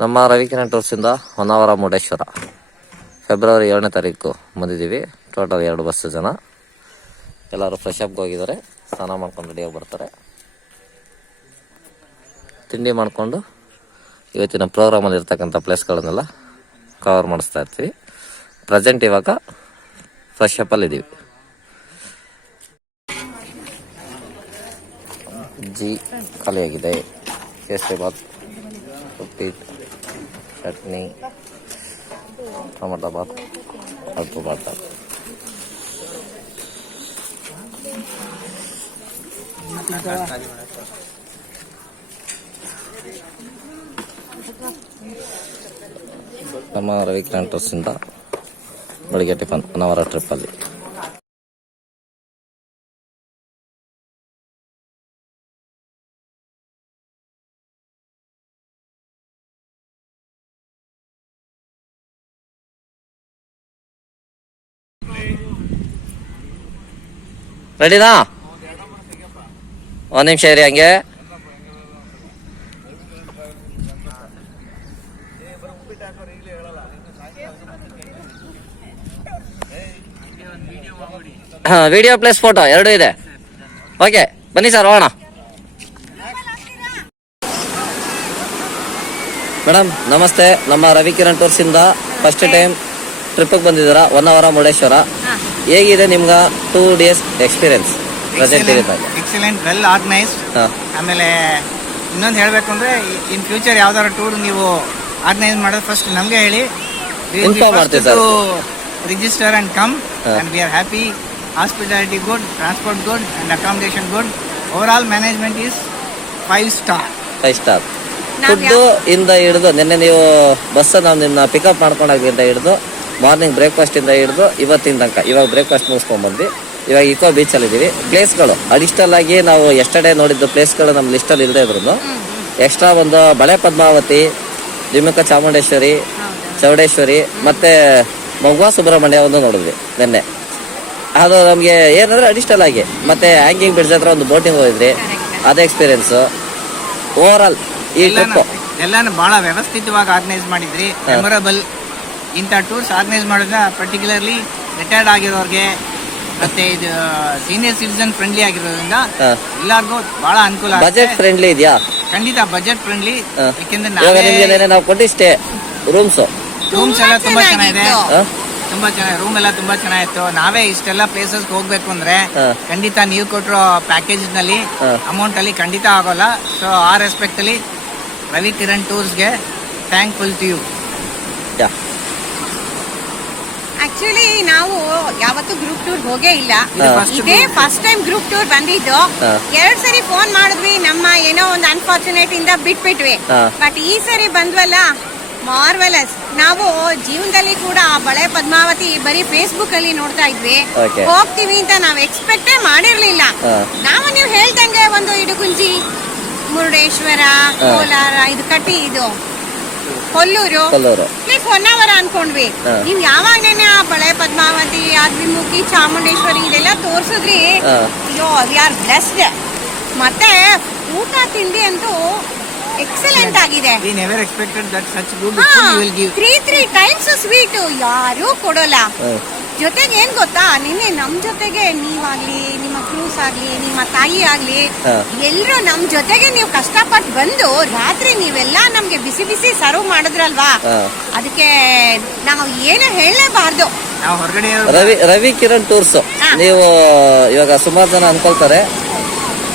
ನಮ್ಮ ರವಿಕಿರಣ್ ಟೂರ್ಸಿಂದ ಹೊನ್ನಾವರ ಮುರುಡೇಶ್ವರ. ಫೆಬ್ರವರಿ ಏಳನೇ ತಾರೀಕು ಬಂದಿದ್ದೀವಿ. ಟೋಟಲ್ ಎರಡು ಬಸ್ಸು ಜನ. ಎಲ್ಲರೂ ಫ್ರೆಶ್ ಅಪ್ಗೆ ಹೋಗಿದ್ದಾರೆ. ಸ್ನಾನ ಮಾಡ್ಕೊಂಡು ರೆಡಿಯಾಗಿ ಬರ್ತಾರೆ. ತಿಂಡಿ ಮಾಡಿಕೊಂಡು ಇವತ್ತಿನ ಪ್ರೋಗ್ರಾಮಲ್ಲಿ ಇರ್ತಕ್ಕಂಥ ಪ್ಲೇಸ್ಗಳನ್ನೆಲ್ಲ ಕವರ್ ಮಾಡಿಸ್ತಾ ಇರ್ತೀವಿ. ಪ್ರೆಸೆಂಟ್ ಇವಾಗ ಫ್ರೆಶ್ ಅಪ್ಪಲ್ಲಿದ್ದೀವಿ ಜಿ ಖಾಲಿಯಾಗಿದೆ. ಕೇಸರಿ ಬಾತ್ ಉಪ್ಪಿಟ್ಟು ಚಟ್ನಿ ಟೊಮೊಟೊ ಬಾತ್ ಅಲ್ಪ ಬಾತ್ ನಮ್ಮ ರವಿಕಿರಣ್ ಇಂದ ಬೆಳಿಗ್ಗೆ ಟಿಫನ್ ಹೊನ್ನಾವರ ಟ್ರಿಪ್ಪಲ್ಲಿ ರೆಡಿನಾ? ಒಂದು ನಿಮಿಷ ಇರಿ ಹಂಗೆ. ಹಾಂ ವಿಡಿಯೋ ಪ್ಲಸ್ ಫೋಟೋ ಎರಡೂ ಇದೆ. ಓಕೆ ಬನ್ನಿ ಸರ್ ಹೋಗೋಣ. ಮೇಡಮ್ ನಮಸ್ತೆ. ನಮ್ಮ ರವಿಕಿರಣ್ ಟೂರ್ಸಿಂದ ಫಸ್ಟ್ ಟೈಮ್ ಟ್ರಿಪ್ಪಿಗೆ ಬಂದಿದ್ದೀರಾ? One hour Murudeshwar. ಹೇಗಿದೆ ನಿಮ್ಗೆ ಟೂ ಡೇಸ್ ಎಕ್ಸ್ಪೀರಿಯನ್ಸ್ ಪ್ರೆಸೆಂಟ್ ಇರುತ್ತೆ? ಎಕ್ಸಲೆಂಟ್ ವೆಲ್ ಆರ್ಗನೈಸ್ಡ್ ಹಾಂ. ಆಮೇಲೆ ಇನ್ನೊಂದು ಹೇಳಬೇಕು ಅಂದರೆ ಇನ್ ಫ್ಯೂಚರ್ ಯಾವ್ದಾದ್ರು ಟೂರ್ ನೀವು ಆರ್ಗನೈಸ್ ಮಾಡೋದು ಫಸ್ಟ್ ನಮಗೆ ಹೇಳಿ. ಮಾಡ್ತೀವಿ. Register and come. And we are happy hospitality good transport good and accommodation good overall management is five star five star food ಇಂದ ಹಿಡಿದು ನಿನ್ನೆ ನೀವು ಬಸ್ ನಾವು ನಿಮ್ಮನ್ನ ಪಿಕಪ್ ಮಾಡ್ಕೊಂಡಾಗಿಂದ ಹಿಡಿದು ಮಾರ್ನಿಂಗ್ ಬ್ರೇಕ್ಫಾಸ್ಟ್ ಇಂದ ಹಿಡಿದು ಇವತ್ತಿನ ತನಕ. ಇವಾಗ ಬ್ರೇಕ್ಫಾಸ್ಟ್ ಮುಗಿಸ್ಕೊಂಡ್ಬಂದು ಇವಾಗ ಇಕೋ ಬೀಚಲ್ಲಿ ಇದ್ದೀವಿ ಪ್ಲೇಸ್ಗಳು. ಅಡಿಷನಲ್ ಆಗಿ ನಾವು ಎಸ್ಟರ್ಡೇ ನೋಡಿದ್ದು ಪ್ಲೇಸ್ಗಳು ನಮ್ಮ ಲಿಸ್ಟಲ್ಲಿ ಇಲ್ಲದೆ ಇದ್ರು ಎಕ್ಸ್ಟ್ರಾ ಒಂದು ಬಳೆ ಪದ್ಮಾವತಿ ದ್ವಿಮುಖ ಚಾಮುಂಡೇಶ್ವರಿ ಚೌಡೇಶ್ವರಿ ಮತ್ತೆ ಮಗುವಾ ಸುಬ್ರಹ್ಮಣ್ಯ ಒಂದು ನೋಡಿದ್ವಿ ನಿನ್ನೆ. ಅದು ನಮಗೆ ಏನಂದ್ರೆ ಅಡಿಷನಲ್ ಆಗಿ ಮತ್ತೆ ಹ್ಯಾಂಗಿಂಗ್ ಬ್ರಿಡ್ಜ್ ಹತ್ರ ಒಂದು ಬೋಟಿಂಗ್ ಹೋಗಿದ್ರಿ ಅದೇ ಎಕ್ಸ್ಪೀರಿಯನ್ಸ್ ಓವರ್ ಆಲ್ ಈ ಎಲ್ಲಾನು ಟ್ರಿಪ್ ಎಲ್ಲಾನು ಬಹಳ ವ್ಯವಸ್ಥಿತವಾಗಿ ಆರ್ಗನೈಸ್ ಮಾಡಿದ್ರಿ. ಮೆಮೊರಬಲ್ ಇಂಥ ಟೂರ್ಸ್ ಆರ್ಗನೈಸ್ ಮಾಡೋದ್ರಿಂದ ಪರ್ಟಿಕ್ಯುಲರ್ಲಿ ರಿಟೈರ್ಡ್ ಆಗಿರೋರಿಗೆ ಮತ್ತೆ ಇದು ಸೀನಿಯರ್ ಸಿಟಿಸನ್ ಫ್ರೆಂಡ್ಲಿ ಆಗಿರೋದ್ರಿಂದ. ಎಲ್ಲರಿಗೂ ಬಹಳ ಅನುಕೂಲ ಬಜೆಟ್ ಫ್ರೆಂಡ್ಲಿ ಇದೆಯಾ? ಖಂಡಿತ ಬಜೆಟ್ ಫ್ರೆಂಡ್ಲಿ. ಯಾಕೆಂದ್ರೆ ನಿಮ್ಗೆ ನಾವು ಕೊಟ್ಟಿಷ್ಟೇ? ರೂಮ್ಸ್ ರೂಮ್ಸ್ ಎಲ್ಲ ತುಂಬಾ ಚೆನ್ನಾಗಿದೆ. ತುಂಬಾ ಚೆನ್ನಾಗಿ ರೂಮ್ ಎಲ್ಲ ತುಂಬಾ ಚೆನ್ನಾಗಿತ್ತು. ನಾವೇ ಇಷ್ಟೆಲ್ಲ ಪ್ಲೇಸಸ್ ಹೋಗ್ಬೇಕು ಅಂದ್ರೆ ಖಂಡಿತ ನೀವು ಕೊಟ್ಟಿರೋ ಪ್ಯಾಕೇಜ್ನಲ್ಲಿ. ಅಮೌಂಟ್ ಅಲ್ಲಿ ಖಂಡಿತ ಆಗೋಲ್ಲ. ಸೊ ಆ ರೆಸ್ಪೆಕ್ಟ್ ಅಲ್ಲಿ ರವಿ ಕಿರಣ್ ಟೂರ್ಸ್ಗೆ ಥ್ಯಾಂಕ್ಫುಲ್ ಟು ಯಾ ಆಕ್ಚುಲಿ ನಾವು ಯಾವತ್ತು ಗ್ರೂಪ್ ಟೂರ್ ಹೋಗೇ ಇಲ್ಲ. ಇದು ಫಸ್ಟ್ ಟೈಮ್ ಗ್ರೂಪ್ ಟೂರ್ ಬಂದಿದ್ದು. ಎರಡ್ ಸರಿ ಫೋನ್ ಮಾಡಿದ್ವಿ ನಮ್ಮ ಏನೋ ಒಂದು ಅನ್ಫಾರ್ಚುನೇಟ್ ಇಂದ ಬಿಟ್ಬಿಟ್ವಿ. ಬಟ್ ಈ ಸರಿ ಬಂದ್ವಲ್ಲ ಮಾರ್ವೆಲಸ್ ನಾವು ಜೀವನದಲ್ಲಿ ಕೂಡ ಆ ಬಳೆ ಪದ್ಮಾವತಿ ಬರೀ ಫೇಸ್ಬುಕ್ ಅಲ್ಲಿ ನೋಡ್ತಾ ಇದ್ವಿ. ಹೋಗ್ತೀವಿ ಅಂತ ನಾವು ಎಕ್ಸ್ಪೆಕ್ಟೇ ಮಾಡಿರ್ಲಿಲ್ಲ. ನಾವು ನೀವು ಹೇಳ್ದಂಗೆ ಒಂದು ಇಡುಗುಂಜಿ ಮುರುಡೇಶ್ವರ ಕೋಲಾರ ಇದು ಕಟ್ಟಿ ಇದು. ಕೊಲ್ಲೂರು? ಕೊಲ್ಲೂರು. ಪ್ಲೀಸ್ ಹೊನ್ನಾವರ ಅನ್ಕೊಂಡ್ವಿ. ನೀವ್ ಯಾವಾಗನೇ ಆ ಬಳೆ ಪದ್ಮಾವತಿ ಅದ್ವಿಮುಖಿ ಚಾಮುಂಡೇಶ್ವರಿ ಇದೆಲ್ಲ ತೋರ್ಸಿದ್ರಿ. ಅಯ್ಯೋ ವಿ ಆರ್ ಬ್ಲೆಸ್ಡ್ ಮತ್ತೆ ಊಟ ತಿಂಡಿ ಅಂತೂ ಎಕ್ಸಲೆಂಟ್ ಆಗಿದೆ. We never expected that such good food you will give three three times sweet ಯಾರು ಕೊಡೋಲ್ಲ. ಜೊತೆಗೆ ಏನ್ ಗೊತ್ತಾ? ನಿನ್ನೆ ನಮ್ ಜೊತೆಗೆ ನೀವಾಗ್ಲಿ ನಿಮ್ಮ ಕ್ರೂಸ್ ಆಗ್ಲಿ ನಿಮ್ಮ ತಾಯಿ ಆಗ್ಲಿ. ಎಲ್ರು ನಮ್ ಜೊತೆಗೆ ನೀವು ಕಷ್ಟಪಟ್ಟು ಬಂದು ರಾತ್ರಿ ನೀವೆಲ್ಲಾ ನಮ್ಗೆ ಬಿಸಿ ಬಿಸಿ ಸರ್ವ್ ಮಾಡಿದ್ರಲ್ವಾ. ಅದಕ್ಕೆ ನಾವು ಏನು ಹೇಳಲೇಬಾರ್ದು. ರವಿ ರವಿ ಕಿರಣ್ ಟೂರ್ಸ್ ನೀವು ಇವಾಗ ಸುಮಾರು ಜನ ಅನ್ಕೊಳ್ತಾರೆ.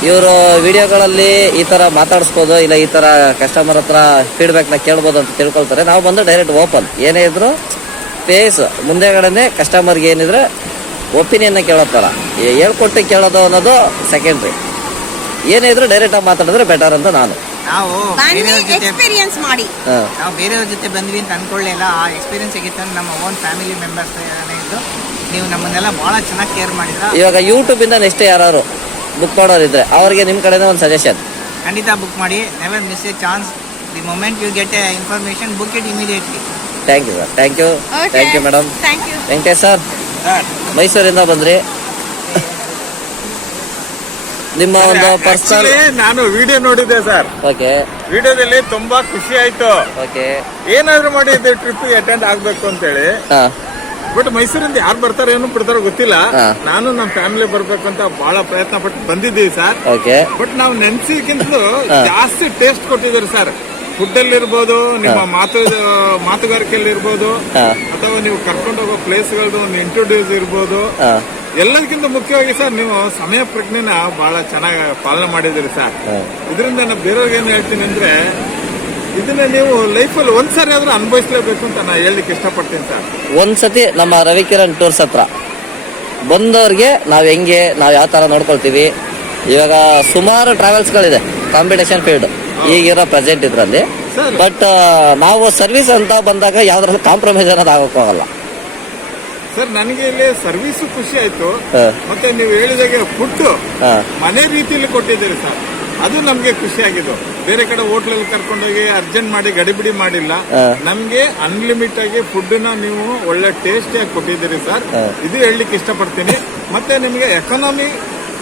ಇವರು ವಿಡಿಯೋಗಳಲ್ಲಿ ಈ ತರ ಮಾತಾಡಿಸ್ಬೋದು ಇಲ್ಲ ಈ ತರ ಕಸ್ಟಮರ್ ಹತ್ರ ಫೀಡ್ಬ್ಯಾಕ್ನ ಕೇಳ್ಬೋದು ಅಂತ ತಿಳ್ಕೊಳ್ತಾರೆ. ನಾವು ಬಂದು ಡೈರೆಕ್ಟ್ ಓಪನ್ ಏನೇ ಇದ್ರು ಫೇಸ್ ಮುಂದೆಗಡೆನೆ ಕಸ್ಟಮರ್ಗೆ ಏನಿದ್ರೆ ಒಪಿನಿಯನ್ನ ಕೇಳೋ ಥರ ಏ- ಹೇಳ್ಕೊಟ್ಟು ಕೇಳೋದು ಅನ್ನೋದು ಸೆಕೆಂಡ್ರಿ ಏನಿದ್ರು ಡೈರೆಕ್ಟ್ ಆಗಿ ಮಾತಾಡಿದ್ರೆ ಬೆಟರ್ ಅಂತ ನಾನು. ನಾವು ಬೇರೆಯವ್ರ ಜೊತೆ ಎಕ್ಸ್ಪೀರಿಯನ್ಸ್ ಮಾಡಿ. ನಾವು ಬೇರೆಯವ್ರ ಜೊತೆ ಬಂದ್ವಿ ಅಂತ ಅನ್ಕೊಳ್ಳಿಲ್ಲ. ಆ ಎಕ್ಸ್ಪೀರಿಯನ್ಸ್ ಆಗಿತ್ತು ನಮ್ಮ ಓನ್ ಫ್ಯಾಮಿಲಿ ಮೆಂಬರ್ಸ್ ಇದ್ದು ನೀವು ನಮ್ಮನ್ನೆಲ್ಲ ಬಹಳ ಚೆನ್ನಾಗಿ ಕೇರ್ ಮಾಡಿದ್ರ. ಇವಾಗ ಯೂಟ್ಯೂಬ್ ಇಂದ ನೆಕ್ಸ್ಟ್ ಯಾರು ಬುಕ್ ಮಾಡೋರಿದ್ರೆ ಅವರಿಗೆ ನಿಮ್ಮ ಕಡೆಯಿಂದ ಒಂದು ಸಜೆಷನ್ ಖಂಡಿತ ಬುಕ್ ಮಾಡಿ. Never miss a chance the moment you get a information book it immediately thank you sir thank you thank you madam thank you Venkatesh sir ಮೈಸೂರಿಂದ ಬಂದ್ರಿ. ನಿಮ್ಮ ಒಂದು ಪರ್ಸನಲ್ ನಾನು ವಿಡಿಯೋ ನೋಡಿದ್ದೆ ಸರ್ ಓಕೆ ವಿಡಿಯೋದಲ್ಲಿ ತುಂಬಾ ಖುಷಿ ಆಯ್ತು. ಓಕೆ ಏನಾದ್ರು ಮಾಡಿ ಟ್ರಿಪ್ ಅಟೆಂಡ್ ಆಗ್ಬೇಕು ಅಂತ ಹೇಳಿ ಬಟ್ ಮೈಸೂರಿಂದ ಯಾರು ಬರ್ತಾರೆ ಏನು ಬಿಡ್ತಾರೋ ಗೊತ್ತಿಲ್ಲ. ನಾನು ನಮ್ ಫ್ಯಾಮಿಲಿ ಬರ್ಬೇಕು ಅಂತ ಬಹಳ ಪ್ರಯತ್ನ ಪಟ್ಟು ಬಂದಿದ್ದೀವಿ ಸರ್ ಓಕೆ ಬಟ್ ನಾವು ನೆನ್ಸಿಗಿಂತಲೂ ಜಾಸ್ತಿ ಟೇಸ್ಟ್ ಕೊಟ್ಟಿದ್ದೀರಿ ಸರ್ ಫುಡ್ ಅಲ್ಲಿ ಇರ್ಬೋದು ನಿಮ್ಮ ಮಾತು ಮಾತುಗಾರಿಕೆಯಲ್ಲಿ ಇರ್ಬೋದು ಅಥವಾ ನೀವು ಕರ್ಕೊಂಡು ಹೋಗೋ ಪ್ಲೇಸ್ಗಳದ್ದು ಒಂದು ಇಂಟ್ರೊಡ್ಯೂಸ್ ಇರ್ಬೋದು. ಎಲ್ಲದಕ್ಕಿಂತ ಮುಖ್ಯವಾಗಿ ಸರ್ ನೀವು ಸಮಯ ಪ್ರಜ್ಞೆನ ಬಹಳ ಚೆನ್ನಾಗಿ ಪಾಲನೆ ಮಾಡಿದಿರಿ ಸರ್. ಇದರಿಂದ ನಾನು ಬೇರೆಯವ್ರಿಗೆ ಏನು ಹೇಳ್ತೀನಿ ಅಂದ್ರೆ ಇದನ್ನ ನೀವು ಲೈಫಲ್ಲಿ ಒಂದ್ಸರಿ ಆದ್ರೂ ಅನುಭವಿಸ್ಲೇಬೇಕು ಅಂತ ನಾನು ಹೇಳಲಿಕ್ಕೆ ಇಷ್ಟಪಡ್ತೀನಿ ಸರ್. ಒಂದ್ಸತಿ ನಮ್ಮ ರವಿಕಿರಣ್ ಟೂರ್ಸ್ ಹತ್ರ. ಬಂದವ್ರಿಗೆ ನಾವ್ ಹೆಂಗೆ ನಾವ್ ಯಾವ ತರ ನೋಡ್ಕೊಳ್ತೀವಿ. ಇವಾಗ ಸುಮಾರು ಟ್ರಾವೆಲ್ಸ್ಗಳಿದೆ ಕಾಂಪಿಟೇಷನ್ ಫೀಲ್ಡ್ ಈಗಿರೋ ಪ್ರೆಸೆಂಟ್ ಇದರಲ್ಲಿ. ಸರ್. ಬಟ್ ನಾವು ಸರ್ವಿಸ್ ಅಂತ ಬಂದಾಗ ಯಾವ್ದ್ರಲ್ಲಿ ಕಾಂಪ್ರಮೈಸ್ ಅನ್ನೋದು ಆಗೋಕ್ಕಾಗಲ್ಲ ಸರ್ ನನಗೆ ಇಲ್ಲಿ ಸರ್ವಿಸ್ ಖುಷಿ ಆಯ್ತು. ಮತ್ತೆ ನೀವು ಹೇಳಿದಾಗೆ ಫುಡ್ ಮನೆ ರೀತಿಯಲ್ಲಿ ಕೊಟ್ಟಿದ್ದೀರಿ ಸರ್. ಅದು ನಮ್ಗೆ ಖುಷಿ ಆಗಿದ್ದು. ಬೇರೆ ಕಡೆ ಹೋಟ್ಲಲ್ಲಿ ಕರ್ಕೊಂಡೋಗಿ ಅರ್ಜೆಂಟ್ ಮಾಡಿ ಗಡಿಬಿಡಿ ಮಾಡಿಲ್ಲ. ನಮ್ಗೆ ಅನ್ಲಿಮಿಟ್ ಆಗಿ ಫುಡ್ನ ನೀವು ಒಳ್ಳೆ ಟೇಸ್ಟಿ ಆಗಿ ಕೊಟ್ಟಿದ್ದೀರಿ ಸರ್. ಇದು ಹೇಳಲಿಕ್ಕೆ ಇಷ್ಟಪಡ್ತೀನಿ. ಮತ್ತೆ ನಿಮ್ಗೆ ಎಕಾನಮಿ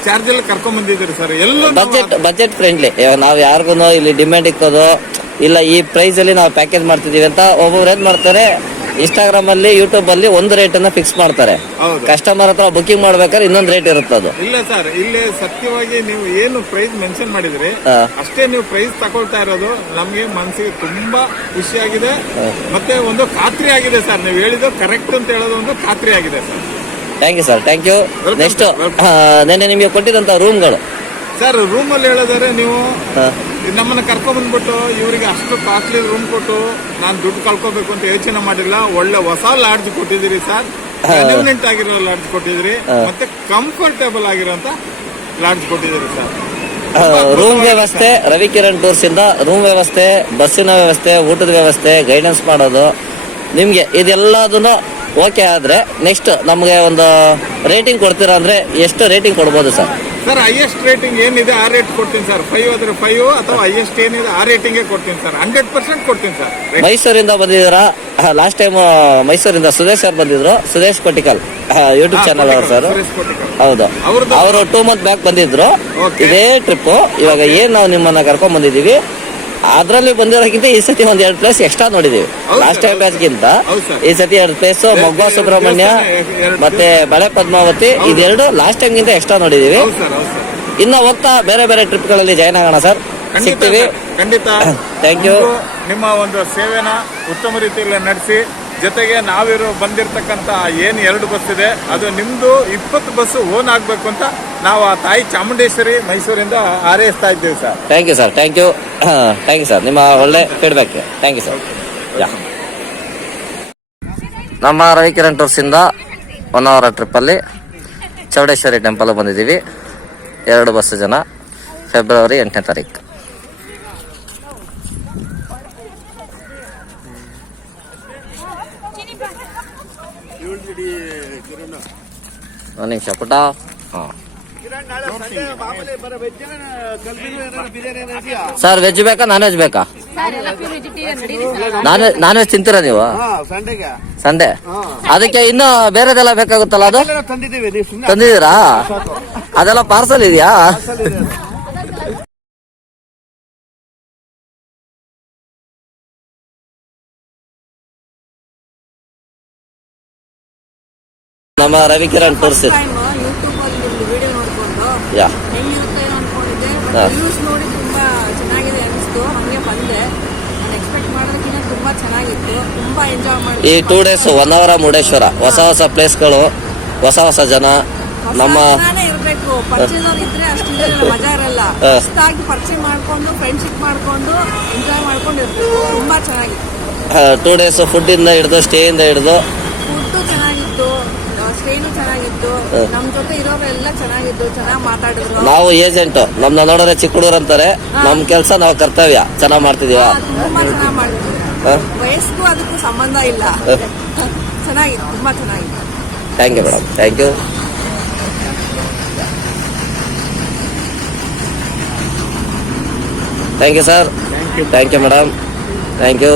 ಚಾರ್ಜ್ ಎಲ್ಲ ಕರ್ಕೊಂಡ್ ಬಂದಿದ್ದೀರಿ ಸರ್ ಎಲ್ಲ ಬಜೆಟ್ ಬಜೆಟ್ ಫ್ರೆಂಡ್ಲಿ ನಾವು ಯಾರಿಗೂ ಇಲ್ಲಿ ಡಿಮ್ಯಾಂಡ್ ಇಕ್ಕೋದು ಇಲ್ಲ ಈ ಪ್ರೈಸ್ ಅಲ್ಲಿ ನಾವು ಪ್ಯಾಕೇಜ್ ಮಾಡ್ತಿದೀವಿ ಅಂತ ಒಬ್ಬೊಬ್ರು ಏನ್ ಮಾಡ್ತಾರೆ ಇನ್ಸ್ಟಾಗ್ರಾಮ್ ಅಲ್ಲಿ ಯೂಟ್ಯೂಬ್ ಅಲ್ಲಿ ಒಂದು ರೇಟ್ ಅನ್ನ ಫಿಕ್ಸ್ ಮಾಡ್ತಾರೆ. ಹೌದು. ಕಸ್ಟಮರ್ ಹತ್ರ ಬುಕಿಂಗ್ ಮಾಡ್ಬೇಕಾದ್ರೆ ಇನ್ನೊಂದು ರೇಟ್ ಇರುತ್ತೆ ಅದು. ಇಲ್ಲ ಸರ್ ಇಲ್ಲಿ ಸತ್ಯವಾಗಿ ನೀವು ಏನು ಪ್ರೈಸ್ ಮೆನ್ಷನ್ ಮಾಡಿದ್ರಿ ಹಾ. ಅಷ್ಟೇ ನೀವು ಪ್ರೈಸ್ ತಗೊಳ್ತಾ ಇರೋದು ನಮ್ಗೆ ಮನಸ್ಸಿಗೆ ತುಂಬಾ ಖುಷಿಯಾಗಿದೆ. ಮತ್ತೆ ಒಂದು ಖಾತ್ರಿ ಆಗಿದೆ ಸರ್ ನೀವು ಹೇಳಿದ್ದು ಕರೆಕ್ಟ್ ಅಂತ ಹೇಳೋದು ಒಂದು ಖಾತ್ರಿ ಆಗಿದೆ sir thank you sir thank you Welcome, next sir, welcome. ನೆನ್ನೆ ನಿಮಗೆ ಕೊಟ್ಟಿದಂತ ರೂಮ್ಗಳು ಸರ್ ರೂಮ್ ಅಲ್ಲಿ ಹೇಳಿದಾರೆ ನೀವು ನಮ್ಮನ್ನ ಕರ್ಕೊಂಡ್ ಬಂದ್ಬಿಟ್ಟು ಇವರಿಗೆ ಅಷ್ಟು ಕಾಸ್ಟ್ಲಿ ರೂಮ್ ಕೊಟ್ಟು ನಾನು ದುಡ್ಡು ಕಳ್ಕೋಬೇಕು ಅಂತ ಯೋಚನೆ ಮಾಡಿಲ್ಲ. ಒಳ್ಳೆ ಹೊಸ ಲಾಡ್ಜ್ ಕೊಟ್ಟಿದ್ದೀರಿ ಸರ್ ಪರ್ಮನೆಂಟ್ ಆಗಿರೋ ಲಾಡ್ಜ್ ಕೊಟ್ಟಿದ್ದೀರಿ. ಮತ್ತೆ ಕಂಫರ್ಟೇಬಲ್ ಆಗಿರೋಂತ ಲಾಡ್ಜ್ ಕೊಟ್ಟಿದ್ದೀರಿ ಸರ್ ರೂಮ್ ವ್ಯವಸ್ಥೆ ರವಿಕಿರಣ್ ಟೂರ್ಸ್ ಇಂದ ರೂಮ್ ವ್ಯವಸ್ಥೆ ಬಸ್ಸಿನ ವ್ಯವಸ್ಥೆ ಊಟದ ವ್ಯವಸ್ಥೆ ಗೈಡೆನ್ಸ್ ಮಾಡೋದು ನಿಮ್ಗೆ ಇದೆಲ್ಲದನ್ನು ಓಕೆ ಆದರೆ ನೆಕ್ಸ್ಟ್ ನಮಗೆ ಒಂದು ರೇಟಿಂಗ್ ಕೊಡ್ತೀರಾ ಅಂದ್ರೆ ಎಷ್ಟು ರೇಟಿಂಗ್ ಕೊಡ್ಬೋದು ಸರ್? ಸರ್ ಹೈಯೆಸ್ಟ್ ರೇಟಿಂಗ್ ಏನಿದೆ ಆ ರೇಟ್ ಕೊಡ್ತೀನಿ ಸರ್ ಫೈವ್ ಆದ್ರೆ ಫೈವ್ ಅಥವಾ ಹೈಯೆಸ್ಟ್ ಏನಿದೆ ಆ ರೇಟಿಂಗೇ ಕೊಡ್ತೀನಿ ಸರ್ ಹಂಡ್ರೆಡ್ ಪರ್ಸೆಂಟ್ ಕೊಡ್ತೀನಿ ಸರ್ ಮೈಸೂರಿಂದ ಬಂದಿದ್ದೀರಾ? ಲಾಸ್ಟ್ ಟೈಮ್ ಮೈಸೂರಿಂದ ಸುದೇಶ್ ಸರ್ ಬಂದಿದ್ರು. ಸುದೇಶ್ ಕೊಟ್ಟಿಕಲ್ ಯೂಟ್ಯೂಬ್ ಚಾನಲ್ ಅವರು ಸರ್ ಹೌದು. ಅವರು ಟೂ ಮಂತ್ ಬ್ಯಾಕ್ ಬಂದಿದ್ರು. ಇದೇ ಟ್ರಿಪ್ ಇವಾಗ ಏನ್ ನಾವು ನಿಮ್ಮನ್ನ ಕರ್ಕೊಂಡ್ ಬಂದಿದೀವಿ ಅದ್ರಲ್ಲಿ ಬಂದಿರೋಕ್ಕಿಂತ ಈ ಸತಿ ಒಂದ್ ಎರಡು ಪ್ಲೇಸ್ ಎಕ್ಸ್ಟ್ರಾ ನೋಡಿದೀವಿ. Last time sir. ಈ ಸತಿ ಎರಡು ಪ್ಲೇಸ್ ಮೊಗ್ಗ ಸುಬ್ರಹ್ಮಣ್ಯ ಮತ್ತೆ ಬಳೆ ಪದ್ಮಾವತಿ ಇದೆರಡು ಲಾಸ್ಟ್ ಟೈಮ್ ಗಿಂತ ಎಕ್ಸ್ಟ್ರಾ ನೋಡಿದೀವಿ. ಇನ್ನ ಹೋಗ್ತಾ ಬೇರೆ ಬೇರೆ ಟ್ರಿಪ್ಗಳಲ್ಲಿ ಜಾಯ್ನ್ ಆಗೋಣ ಸರ್. ಸಿಗ್ತೀವಿ. ಖಂಡಿತ. ಥ್ಯಾಂಕ್ ಯು ನಿಮ್ಮ ಒಂದು ಸೇವೆನ ಉತ್ತಮ ರೀತಿಯಲ್ಲಿ ನಡೆಸಿ ಜೊತೆಗೆ ನಾವಿರೋ ಬಂದಿರತಕ್ಕಂಥ ಏನು ಎರಡು ಬಸ್ ಇದೆ ಅದು ನಿಮ್ಮದು ಇಪ್ಪತ್ತು ಬಸ್ ಓನ್ ಆಗಬೇಕು ಅಂತ ನಾವು ಆ ತಾಯಿ ಚಾಮುಂಡೇಶ್ವರಿ ಮೈಸೂರಿಂದ ಹಾರೈಸ್ತಾ ಇದ್ದೀವಿ sir. Thank you sir thank you thank you sir ನಿಮ್ಮ ಒಳ್ಳೆ feedback thank you sir yeah ನಮ್ಮ ರವಿಕಿರಣ್ ಟೂರ್ಸಿಂದ ಇಂದ ಒನ್ ಅವರ್ ಟ್ರಿಪ್ಪಲ್ಲಿ ಚೌಡೇಶ್ವರಿ ಟೆಂಪಲ್ ಬಂದಿದ್ದೀವಿ. ಎರಡು ಬಸ್ ಜನ ಫೆಬ್ರವರಿ ಎಂಟನೇ ತಾರೀಕು. ಒಂದು ನಿಮಿಷ ಪುಟ ಹಾಂ ಸರ್ ವೆಜ್ ಬೇಕಾ ನಾನ್ ವೆಜ್ ಬೇಕಾ ನಾನ್ ವೆಜ್ ನಾನ್ ವೆಜ್ ತಿಂತೀರಾ ನೀವು? ಸಂಡೆಗೆ ಸಂಡೆ ಅದಕ್ಕೆ ಇನ್ನು ಬೇರೆದೆಲ್ಲ ಬೇಕಾಗುತ್ತಲ್ಲ ಅದು? ತಂದಿದ್ದೀರಾ? ಅದೆಲ್ಲ ಪಾರ್ಸಲ್ ಇದೆಯಾ? ತುಂಬಾ ರವಿಕಿರಣ್ ಎಂಜಾಯ್ ಈ two days one hour Murudeshwar ಹೊಸ ಹೊಸ ಪ್ಲೇಸ್ಗಳು ಹೊಸ ಹೊಸ ಜನ ನಮ್ಮ ಟೂ ಡೇಸ್ ಫುಡ್ ಇಂದ ಹಿಡಿದು ಸ್ಟೇ ಇಂದ ಹಿಡಿದು ಚೆನ್ನಾಗಿತ್ತು ನಮ್ ಜೊತೆ ಇರೋರೆಲ್ಲ ಚೆನ್ನಾಗಿತ್ತು ಚೆನ್ನಾಗಿ ಮಾತಾಡಿದ್ರು. ನಾವು ಏಜೆಂಟ್ ನಮ್ನ ನೋಡಿದ್ರೆ ಚಿಕ್ಕ ಹುಡುಗರು ಅಂತಾರೆ ನಮ್ ಕೆಲ್ಸ ನಾವು ಕರ್ತವ್ಯ. ಚೆನ್ನಾಗ್ ಮಾಡ್ತಿದೀವ ತುಂಬಾ ಚೆನ್ನಾಗಿ ಮಾಡಿದ್ರು? ವಯಸ್ಸಿಗೂ ಅದಕ್ಕೂ ಸಂಬಂಧ ಇಲ್ಲ. ಚೆನ್ನಾಗಿದೆ ತುಂಬಾ ಚೆನ್ನಾಗಿದೆ thank you madam thank you thank you sir thank you madam thank you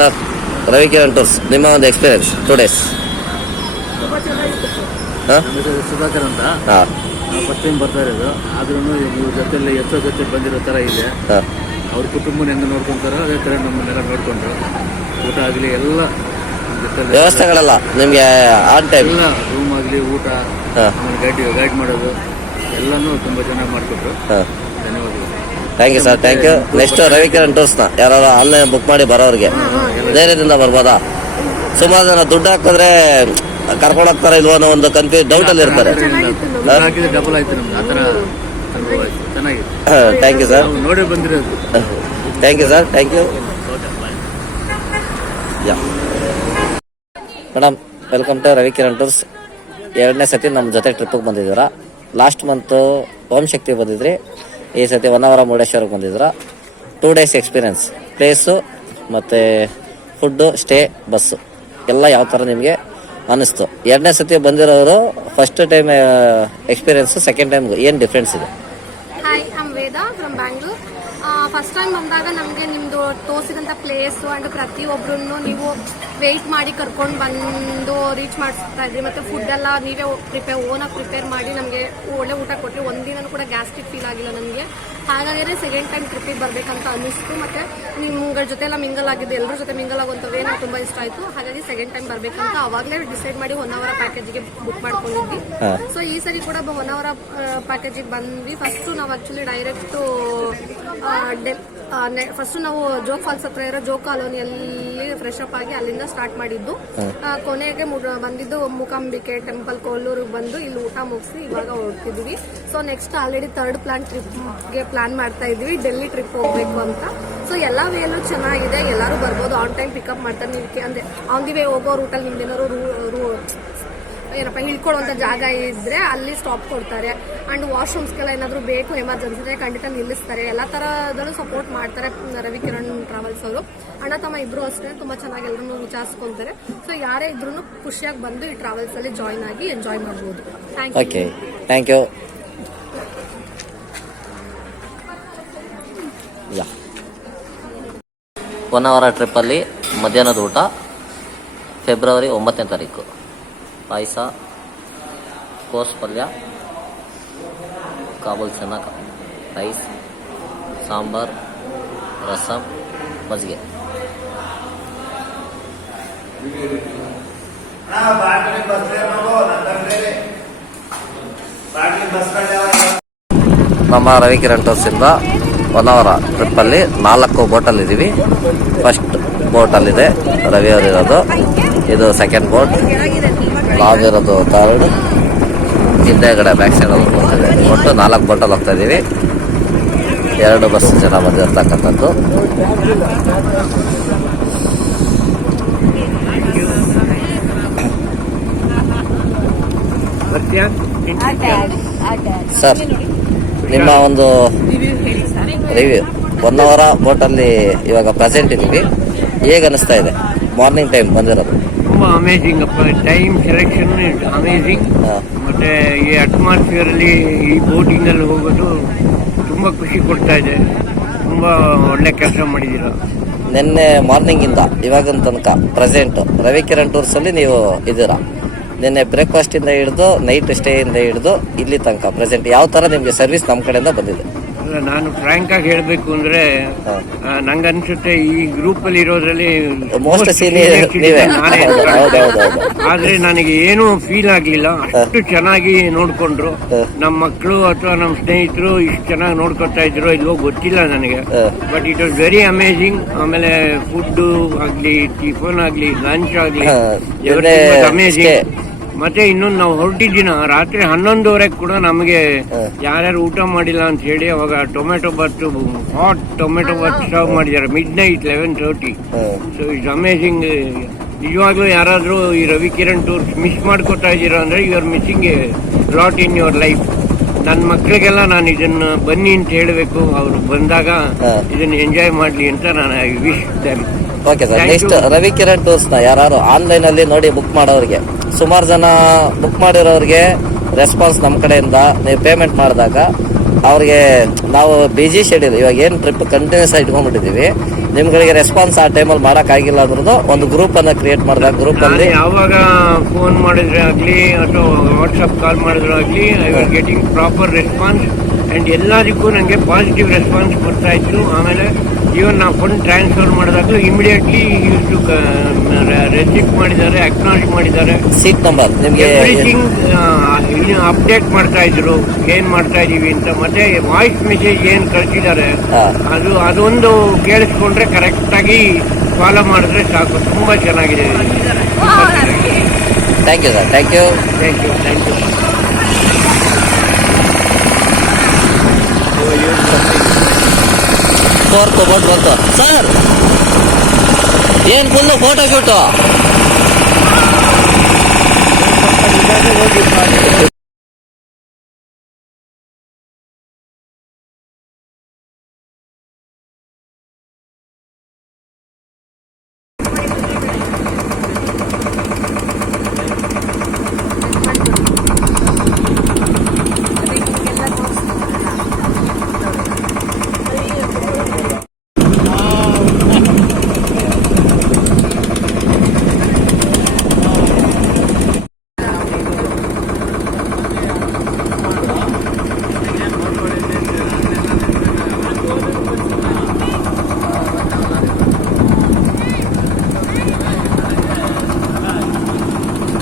sir. Ravikiran tours ನಿಮ್ಮ ಒಂದು ಎಕ್ಸ್ಪೀರಿಯನ್ಸ್ ಟೂ ಡೇಸ್ ಹಾಂ? ಸುಧಾಕರ್ ಅಂತ. ಹಾಂ. ಫಸ್ಟ್ ಟೈಮ್ ಬರ್ತಾ ಇರೋದು. ಆದ್ರೂ ನೀವು ಜೊತೆಲಿ ಎಷ್ಟೋ ಜೊತೆ ಬಂದಿರೋ ಥರ ಇದೆ. ಹಾಂ. ಅವ್ರ ಕುಟುಂಬನ ಹೆಂಗೆ ನೋಡ್ಕೊಂತಾರೋ ಅದೇ ಥರ ನಮ್ಮನ್ನೆಲ್ಲ ನೋಡ್ಕೊಂಡ್ರು. ಊಟ ಆಗಲಿ ಎಲ್ಲ ವ್ಯವಸ್ಥೆಗಳೆಲ್ಲ ನಿಮಗೆ ಆನ್ ಟೈಮ್ ಎಲ್ಲ ರೂಮ್ ಆಗಲಿ ಊಟ ಗೈಡ್ ಗೈಡ್ ಮಾಡೋದು ಎಲ್ಲನೂ ತುಂಬ ಚೆನ್ನಾಗಿ ಮಾಡಿಕೊಟ್ರು. ಧನ್ಯವಾದ thank you sir thank you next Ravikiran ಟೂರ್ಸ್ನ ಯಾರು ಆನ್ಲೈನ್ ಬುಕ್ ಮಾಡಿ ಬರೋರಿಗೆ. ಧೈರ್ಯದಿಂದ ಬರ್ಬೋದಾ? ಸುಮಾರು ಜನ ದುಡ್ಡು ಹಾಕಿದ್ರೆ ಕರ್ಕೊಂಡು ಹೋಗ್ತಾರೆ ಇಲ್ವೋ ಅನ್ನೋ ಒಂದು ಕನ್ಫ್ಯೂಸ್ ಅಲ್ಲಿ ಇರ್ತಾರೆ. Thank you sir thank you sir thank you yeah madam welcome to Ravikiran tours ಎರಡನೇ ಸತಿ ನಮ್ಮ ಜೊತೆ ಟ್ರಿಪ್ಪಿಗೆ ಬಂದಿದ್ದೀರಾ. ಲಾಸ್ಟ್ ಮಂತು ಓಂ ಶಕ್ತಿ ಬಂದಿದ್ರಿ. ಈ ಸತಿ ಹೊನ್ನಾವರ ಮುರುಡೇಶ್ವರಕ್ಕೆ ಬಂದಿದ್ರು. ಟೂ ಡೇಸ್ ಎಕ್ಸ್ಪೀರಿಯನ್ಸ್ ಪ್ಲೇಸು ಮತ್ತು ಫುಡ್ಡು ಸ್ಟೇ ಬಸ್ಸು ಎಲ್ಲ ಯಾವ ಥರ ನಿಮಗೆ ಅನ್ನಿಸ್ತು. ಎರಡನೇ ಸತಿ ಬಂದಿರೋರು ಫಸ್ಟ್ ಟೈಮ್ ಎಕ್ಸ್ಪೀರಿಯನ್ಸು ಸೆಕೆಂಡ್ ಟೈಮ್ಗೂ ಏನು ಡಿಫ್ರೆನ್ಸ್ ಇದೆ? Hi I'm Veda from Bangalore first time ಬಂದಾಗ ನಮಗೆ ನಿಮ್ಮದು ತೋರಿಸಿದಂಥ ಪ್ಲೇಸು ಆ್ಯಂಡ್ ಪ್ರತಿಯೊಬ್ಬರನ್ನು ನೀವು ವೆಯ್ಟ್ ಮಾಡಿ ಕರ್ಕೊಂಡು ಬಂದು ರೀಚ್ ಮಾಡಿಸ್ತಾ ಇದ್ರಿ. ಮತ್ತು ಫುಡ್ ಎಲ್ಲ ನೀವೇ ಪ್ರಿಪೇರ್ ಓನಾಗಿ ಪ್ರಿಪೇರ್ ಮಾಡಿ ನಮಗೆ ಒಳ್ಳೆ ಊಟ ಕೊಟ್ಟರೆ ಒಂದಿನೂ ಕೂಡ ಗ್ಯಾಸ್ಟ್ರಿಕ್ ಫೀಲ್ ಆಗಿಲ್ಲ ನನಗೆ ಹಾಗಾದರೆ ಸೆಕೆಂಡ್ ಟೈಮ್ ಟ್ರಿಪ್ಪಿಗೆ ಬರಬೇಕಂತ ಅನ್ನಿಸ್ತು. ಮತ್ತು ನಿಮ್ಗಳ ಜೊತೆ ಎಲ್ಲ ಮಿಂಗಲ್ ಆಗಿದ್ದು ಎಲ್ಲರ ಜೊತೆ ಮಿಂಗಲ್ ಆಗುವಂಥವೇ ನಾವು ತುಂಬ ಇಷ್ಟ ಆಯಿತು. ಹಾಗಾಗಿ ಸೆಕೆಂಡ್ ಟೈಮ್ ಬರಬೇಕಂತ ಅವಾಗಲೇ ಡಿಸೈಡ್ ಮಾಡಿ ಒನ್ ಅವರ್ ಪ್ಯಾಕೇಜಿಗೆ ಬುಕ್ ಮಾಡ್ಕೊಂಡಿದ್ವಿ. ಸೊ ಈ ಸರಿ ಕೂಡ ಒನ್ ಅವರ್ ಪ್ಯಾಕೇಜಿಗೆ ಬಂದ್ವಿ. ಫಸ್ಟು ನಾವು ಆಕ್ಚುಲಿ ಡೈರೆಕ್ಟು ಫಸ್ಟ್ ನಾವು ಜೋಕ್ ಫಾಲ್ಸ್ ಹತ್ರ ಇರೋ ಜೋಕ್ ಕಾಲೋನಿಯಲ್ಲಿ ಫ್ರೆಶ್ ಅಪ್ ಆಗಿ ಅಲ್ಲಿಂದ ಸ್ಟಾರ್ಟ್ ಮಾಡಿದ್ದು. ಆ, ಕೊನೆಗೆ ಮುಗ- ಬಂದಿದ್ದು ಮೂಕಾಂಬಿಕೆ ಟೆಂಪಲ್ ಕೊಲ್ಲೂರಿಗೆ ಬಂದು ಇಲ್ಲಿ ಊಟ ಮುಗಿಸಿ ಇವಾಗ ಹೋಗ್ತಿದ್ವಿ so next already third plan ಟ್ರಿಪ್ಗೆ ಪ್ಲಾನ್ ಮಾಡ್ತಾ ಇದ್ವಿ ಡೆಲ್ಲಿ ಟ್ರಿಪ್ ಹೋಗ್ಬೇಕು ಅಂತ. ಸೊ ಎಲ್ಲ ವೇಲು ಚೆನ್ನಾಗಿದೆ. ಎಲ್ಲರೂ ಬರ್ಬೋದು. ಆನ್ ಟೈಮ್ ಪಿಕಪ್ ಮಾಡ್ತಾರೆ. ನೀವು ಅಂದ್ರೆ ಆನ್ ದಿ ವೇ ಹೋಗೋ ರೂಟಲ್ಲಿ ನಿಮ್ದೇನಾದ್ರು ರೂ ಏನಪ್ಪ ಇಳ್ಕೊಳ್ಳುವಂಥ ಜಾಗ ಇದ್ರೆ ಅಲ್ಲಿ ಸ್ಟಾಪ್ ಕೊಡ್ತಾರೆ. ಅಂಡ್ ವಾಶ್ರೂಮ್ಸ್ಗೆಲ್ಲ ಏನಾದರೂ ಬೇಕು ಎಮರ್ಜೆನ್ಸಿ ಖಂಡಿತ ನಿಲ್ಲಿಸ್ತಾರೆ. ಎಲ್ಲ ತರದಲ್ಲೂ ಸಪೋರ್ಟ್ ಮಾಡ್ತಾರೆ ರವಿಕಿರಣ್ ಟ್ರಾವೆಲ್ಸ್ ಅವರು. ಅಣ್ಣ, ತಮ್ಮ ಇಬ್ರು ಅಷ್ಟೇ, ತುಂಬಾ ಚೆನ್ನಾಗಿ ಎಲ್ಲರೂ ವಿಚಾರಿಸ್ಕೊಂತಾರೆ ಸೊ ಯಾರೇ ಇದ್ರೂ ಖುಷಿಯಾಗಿ ಬಂದು ಈ ಟ್ರಾವೆಲ್ಸ್ ಅಲ್ಲಿ ಜಾಯ್ನ್ ಆಗಿ ಎಂಜಾಯ್ ಮಾಡ್ಬೋದು. Thank you thank ya one hour ಟ್ರಿಪ್ಪಲ್ಲಿ ಮಧ್ಯಾಹ್ನದ ಊಟ ಫೆಬ್ರವರಿ ಒಂಬತ್ತನೇ ತಾರೀಕು. ಪಾಯಸ, ಕೋಸ್ ಪಲ್ಯ, ಕಾಬೂಲ್ ಚೆನ್ನಕ ರೈಸ್, ಸಾಂಬಾರ್ ರಸಮ್ ಮಜ್ಜಿಗೆ. ನಮ್ಮ ರವಿಕಿರಣ್ ಟೋರ್ಸಿಂದ ಒನ್ ಅವರ ಟ್ರಿಪ್ಪಲ್ಲಿ ನಾಲ್ಕು ಬೋಟಲ್ಲಿ ಇದ್ದೀವಿ ಫಸ್ಟ್ ಬೋಟಲ್ಲಿದೆ ರವಿ ಅವರಿರೋದು ಇದು ಸೆಕೆಂಡ್ ಬೋಟ್ ನಾವಿರೋದು ಥರ್ಡ್ ಹಿಂದೆಗಡೆ ಬ್ಯಾಕ್ ಸೈಡ್ ಅವ್ರು ಬರ್ತಿದೆ ಒಟ್ಟು ನಾಲ್ಕು ಬೋಟಲ್ಲಿ ಹೋಗ್ತಾ ಇದ್ದೀವಿ. ಎರಡು ಬಸ್ ಜನ ಬಂದಿರ್ತಕ್ಕಂಥದ್ದು. ಸರ್, ನಿಮ್ಮ ಒಂದು ರಿವ್ಯೂ ಒನ್ ಅವರ ಬೋಟಲ್ಲಿ ಇವಾಗ ಪ್ರೆಸೆಂಟ್ ಇದ್ದೀವಿ. ಹೇಗೆ ಅನಿಸ್ತಾ ಇದೆ? ಮಾರ್ನಿಂಗ್ ಟೈಮ್ ಬಂದಿರೋದು. ತುಂಬಾ ಅಮೇಜಿಂಗ್ ಅಪ್ಪ ಟೈಮ್ ಸೆಲೆಕ್ಷನ್ ಅಮೇಝಿಂಗ್. ಮತ್ತೆ ಈ ಅಟ್ಮಾಸ್ಫಿಯರ್ ಅಲ್ಲಿ ಈ ಬೋಟಿಂಗ್ ಅಲ್ಲಿ ಹೋಗೋದು ತುಂಬಾ ಖುಷಿ ಕೊಡ್ತಾ ಇದೆ. ತುಂಬಾ ಒಳ್ಳೆ ಕೆಲಸ ಮಾಡಿದ್ದೀರಾ? ನಿನ್ನೆ ಮಾರ್ನಿಂಗ್ ಇಂದ ಇವಾಗಿನ ತನಕ ಪ್ರೆಸೆಂಟ್ ರವಿಕಿರಣ್ ಟೂರ್ಸ್ ಅಲ್ಲಿ ನೀವು ಇದ್ದೀರಾ? ನಿನ್ನೆ ಬ್ರೇಕ್ಫಾಸ್ಟ್ ಇಂದ ಹಿಡಿದು ನೈಟ್ ಸ್ಟೇ ಇಂದ ಹಿಡಿದು ಇಲ್ಲಿ ತನಕ ಪ್ರೆಸೆಂಟ್ ಯಾವ ತರ ನಿಮಗೆ ಸರ್ವಿಸ್ ನಮ್ಮ ಕಡೆಯಿಂದ ಬಂದಿದೆ? ನಾನು ಫ್ರಾಂಕ್ ಆಗಿ ಹೇಳ್ಬೇಕು ಅಂದ್ರೆ ನಂಗ ಅನ್ಸುತ್ತೆ ನಂಗನ್ಸುತ್ತೆ ಈ ಗ್ರೂಪ್ ಅಲ್ಲಿ ಇರೋದ್ರಲ್ಲಿ ಮೋಸ್ಟ್ ಸೀನಿಯರ್ ನಾನೇ ಆದ್ರೆ ನನಗೆ ಏನೂ ಫೀಲ್ ಆಗ್ಲಿಲ್ಲ. ಅಷ್ಟು ಚೆನ್ನಾಗಿ ನೋಡ್ಕೊಂಡ್ರು. ನಮ್ಮ ಮಕ್ಕಳು ಅಥವಾ ನಮ್ಮ ಸ್ನೇಹಿತರು ಇಷ್ಟು ಚೆನ್ನಾಗಿ ನೋಡ್ಕೊತಾ ಇದ್ರು ಇಲ್ವೋ ಗೊತ್ತಿಲ್ಲ ನನಗೆ. But it was very amazing ಆಮೇಲೆ ಫುಡ್ ಆಗ್ಲಿ ಟಿಫನ್ ಆಗ್ಲಿ ಲಂಚ್ ಆಗ್ಲಿ ಹ. ಮತ್ತೆ ಇನ್ನೊಂದು ನಾವು ಹೊರಟಿದ್ದಿನ ರಾತ್ರಿ ಹನ್ನೊಂದುವರೆ ಕೂಡ ನಮಗೆ. ಯಾರ್ಯಾರು ಊಟ ಮಾಡಿಲ್ಲ ಅಂತ ಹೇಳಿ ಅವಾಗ tomato bath hot tomato bath serve ಮಾಡಿದ್ದಾರೆ. Midnight eleven thirty so it's amazing ನಿಜವಾಗ್ಲೂ ಯಾರಾದರೂ ಈ ರವಿ ಕಿರಣ್ ಟೂರ್ಸ್ ಮಿಸ್ ಮಾಡ್ಕೊತಾ ಇದ್ದೀರಾ ಅಂದ್ರೆ you are missing a lot in your life ನನ್ನ ಮಕ್ಕಳಿಗೆಲ್ಲ ನಾನು ಇದನ್ನ ಬನ್ನಿ ಅಂತ ಹೇಳಬೇಕು. ಅವರು ಬಂದಾಗ. ಇದನ್ನ ಎಂಜಾಯ್ ಮಾಡ್ಲಿ ಅಂತ ನಾನು I wish them okay sir next Ravi Kiran ಟೂರ್ಸ್ನ ಯಾರು ಆನ್ಲೈನ್ ಅಲ್ಲಿ ನೋಡಿ ಬುಕ್ ಮಾಡೋರಿಗೆ. ಸುಮಾರು ಜನ ಬುಕ್ ಮಾಡಿರೋರಿಗೆ ರೆಸ್ಪಾನ್ಸ್ ನಮ್ಮ ಕಡೆಯಿಂದ. ನೀವು ಪೇಮೆಂಟ್ ಮಾಡಿದಾಗ ಅವ್ರಿಗೆ ನಾವು ಬಿಜಿ ಶೆಡ್ಯೂಲ್ ಇವಾಗ ಏನು ಟ್ರಿಪ್ ಕಂಟಿನ್ಯೂಸ್ ಆಗಿ ಇಟ್ಕೊಂಡ್ಬಿಟ್ಟಿದೀವಿ ನಿಮ್ಗಳಿಗೆ ರೆಸ್ಪಾನ್ಸ್ ಆ ಟೈಮಲ್ಲಿ ಮಾಡೋಕ್ಕಾಗಿಲ್ಲ ಅನ್ನೋದು ಒಂದು ಗ್ರೂಪ್ ಅನ್ನ ಕ್ರಿಯೇಟ್ ಮಾಡಿದಾಗ ಗ್ರೂಪ್ ಅಲ್ಲಿ ಯಾವಾಗ ಫೋನ್ ಮಾಡಿದ್ರೆ ಆಗಲಿ ಅಥವಾ ವಾಟ್ಸಪ್ ಕಾಲ್ ಮಾಡಿದ್ರು ಆಗಲಿ I was getting proper response and ಎಲ್ಲದಕ್ಕೂ ನನಗೆ ಪಾಸಿಟಿವ್ ರೆಸ್ಪಾನ್ಸ್ ಬರ್ತಾ ಇತ್ತು. ಆಮೇಲೆ ಈವನ್ ನಾವು ಫಂಡ್ ಟ್ರಾನ್ಸ್ಫರ್ ಮಾಡಿದಾಗಲೂ ಇಮಿಡಿಯೇಟ್ಲಿ ಇಷ್ಟು ರೆಸಿಪ್ಟ್ ಮಾಡಿದ್ದಾರೆ ಅಕ್ನಾಲೇಜ್ ಮಾಡಿದ್ದಾರೆ. ಸೀಟ್ ನಂಬರ್ ನಿಮಗೆ ಎವ್ರಿಥಿಂಗ್ ಅಪ್ಡೇಟ್ ಮಾಡ್ತಾ ಇದ್ರು ಏನ್ ಮಾಡ್ತಾ ಇದೀವಿ ಅಂತ. ಮತ್ತೆ ವಾಯ್ಸ್ ಮೆಸೇಜ್ ಏನ್ ಕಳ್ಸಿದ್ದಾರೆ. ಅದು ಅದೊಂದು ಕೇಳಿಸ್ಕೊಂಡ್ರೆ ಕರೆಕ್ಟ್ ಆಗಿ ಫಾಲೋ ಮಾಡಿದ್ರೆ ಸಾಕು. ತುಂಬಾ ಚೆನ್ನಾಗಿದೆ. Thank you sir thank you thank you thank you four boat ಬಂತು. ಸರ್! ಏನ್ full photo shoot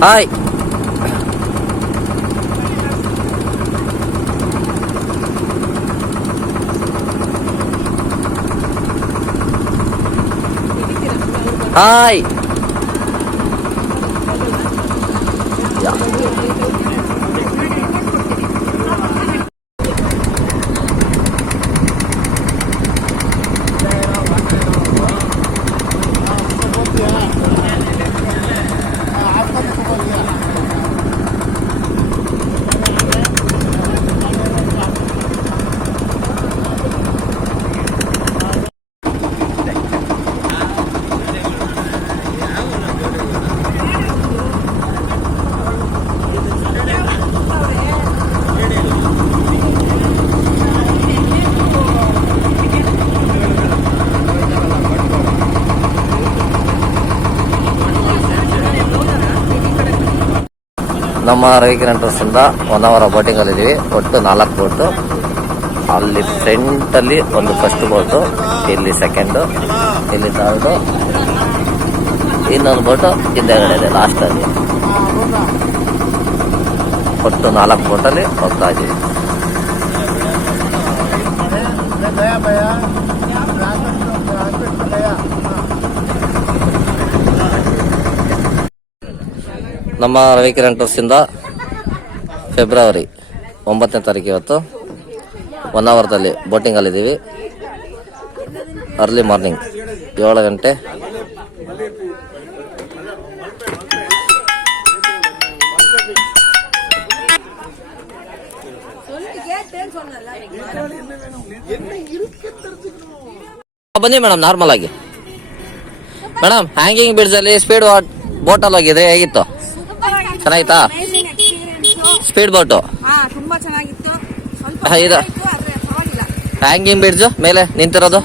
hi hi ನಮ್ಮ ರವಿಕಿರಣ್ ಇಂದ ಒನ್ ಅವರ್ ಬೋಟಿಂಗ್ ಅಲ್ಲಿ ಇದೀವಿ ಒಟ್ಟು ನಾಲ್ಕು ಬೋಟು ಅಲ್ಲಿ ಫ್ರಂಟ್ ಅಲ್ಲಿ ಒಂದು ಫಸ್ಟ್ ಬೋಟು ಇಲ್ಲಿ ಸೆಕೆಂಡು ಇಲ್ಲಿ ಥರ್ಡು ಇನ್ನೊಂದು ಬೋಟು ಹಿಂದೆಗಡೆ ಇದೆ ಲಾಸ್ಟ್ ಅಲ್ಲಿ ಒಟ್ಟು ನಾಲ್ಕು ಬೋಟಲ್ಲಿ ಹೋಗ್ತಾ ಇದೀವಿ ನಮ್ಮ ರವಿಕಿರಣ್ ಟೂರ್ಸ್ ಫೆಬ್ರವರಿ ಒಂಬತ್ತನೇ ತಾರೀಕು ಇವತ್ತು. ಒನ್ ಅವರ್ದಲ್ಲಿ ಬೋಟಿಂಗಲ್ಲಿದ್ದೀವಿ ಅರ್ಲಿ ಮಾರ್ನಿಂಗ್ ಏಳು ಗಂಟೆ. ಬನ್ನಿ ಮೇಡಮ್ ನಾರ್ಮಲ್ ಆಗಿ. ಮೇಡಮ್ ಹ್ಯಾಂಗಿಂಗ್ ಬ್ರಿಡ್ಜ್ ಅಲ್ಲಿ ಸ್ಪೀಡ್ ಬೋಟ್ ಅಲ್ಲಿ ಹೋಗಿದೆ ಹೇಗಿತ್ತು? ಚೆನ್ನಾಗಿತ್ತಾ? ಸ್ಪೀಡ್ ಬೋಟು ಇದು. ಹ್ಯಾಂಗಿಂಗ್ ಬ್ರಿಡ್ಜ್ ಮೇಲೆ ನಿಂತಿರೋದು?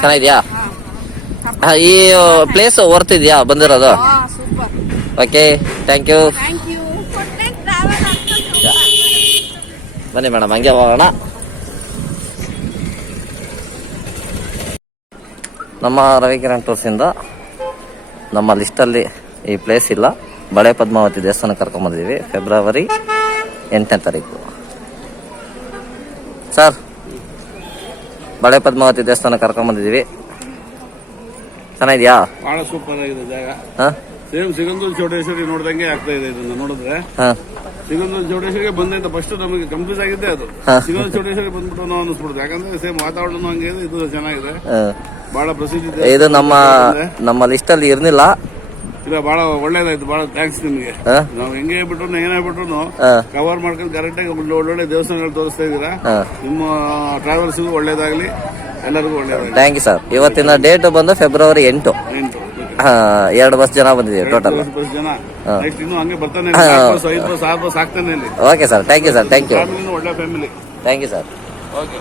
ಚೆನ್ನಾಗಿದ್ಯಾ? ಈ ಪ್ಲೇಸ್ ವರ್ತ್ ಇದೆಯಾ ಬಂದಿರೋದು? Okay thank you thank you ಬನ್ನಿ ಮೇಡಮ್ ಹಂಗೆ ಹೋಗೋಣ. ನಮ್ಮ ರವಿಕಿರಣ್ ಟೂರ್ಸಿಂದ ನಮ್ಮ ಲಿಸ್ಟಲ್ಲಿ ಈ ಪ್ಲೇಸ್ ಇಲ್ಲ. ಬಳೆ ಪದ್ಮಾವತಿ ದೇವಸ್ಥಾನ ಕರ್ಕೊಂಬಂದಿದ್ದೀವಿ ಫೆಬ್ರವರಿ ಎಂಟನೇ ತಾರೀಕು. ಸರ್ ಬಳೆ ಪದ್ಮಾವತಿ ದೇವಸ್ಥಾನ ಕರ್ಕೊಂಬಂದಿದ್ದೀವಿ ಚೆನ್ನಾಗಿದ್ಯಾ? ಬಹಳ ಸೂಪರ್ ಆಗಿದೆ ಜಾಗ. ಸೇಮ್ ಸಿಗಂದೂರು ಚೌಡೇಶ್ವರಿ ನೋಡ್ದಂಗೆ ಆಗ್ತಾ ಇದೆ ಇದನ್ನ ನೋಡಿದ್ರೆ. ಸಿಗಂದೂರು ಚೌಡೇಶ್ವರಿಗೆ ಬಂದಿಂದ ಫಸ್ಟ್ ನಮಗೆ ಕನ್ಫ್ಯೂಸ್ ಆಗಿದ್ದೆ ಅದು. ಸಿಗಂದೂರು ಚೌಡೇಶ್ವರಿ ಬಂದ್ಬಿಟ್ಟು ನಾವು ಅನಿಸ್ಬಿಡುತ್ತೆ ಯಾಕಂದ್ರೆ ಸೇಮ್ ವಾತಾವರಣ ಹಂಗೆ ಇದೆ ಚೆನ್ನಾಗಿದೆ. ಬಹಳ ಪ್ರಸಿದ್ಧಿ ಇದೆ. ಇದು ನಮ್ಮ ನಮ್ಮ ಲಿಸ್ಟಲ್ಲಿ ಇರ್ಲಿಲ್ಲ. ಇಲ್ಲ ಬಹಳ ಒಳ್ಳೇದಾಯ್ತು ಬಹಳ ಥ್ಯಾಂಕ್ಸ್ ನಿಮ್ಗೆ. ಹಾ? ನಾವು ಹೆಂಗೆ ಬಿಟ್ರು ಏನೇ ಬಿಟ್ರು ಹಾ. ಕವರ್ ಮಾಡ್ಕೊಂಡು ಕರೆಕ್ಟ್ ಆಗಿ ಒಳ್ಳೊಳ್ಳೆ ದೇವಸ್ಥಾನಗಳು ತೋರಿಸ್ತಾ ಇದೀರಾ ಹಾ. ನಿಮ್ಮ ಟ್ರಾವೆಲ್ಸ್ ಒಳ್ಳೇದಾಗ್ಲಿ ಎಲ್ಲರಿಗೂ ಒಳ್ಳೇದಾಗ್ಲಿ. ಥ್ಯಾಂಕ್ ಯು ಸರ್ ಇವತ್ತಿನ ಡೇಟ್ ಬಂದು ಫೆಬ್ರವರಿ ಎಂಟು. ಎಂಟು ಆ, ಎರಡು ಬಸ್ ಜನ ಬಂದಿದೆ ಟೋಟಲ್ ಬಸ್ ಬಸ್ ಜನ. ನೆಕ್ಸ್ಟ್ ಇನ್ನು ಹಂಗೆ ಬರ್ತಾನೆ ಹಾ. ನಾಲ್ಕು ಬಸ್ ಐದು ಬಸ್ ಆರು ಬಸ್ ಆಗ್ತಾನೆ ಇಲ್ಲಿ okay sir thank you sir thank you ಫ್ಯಾಮಿಲಿನೂ ಒಳ್ಳೆ family thank you sir okay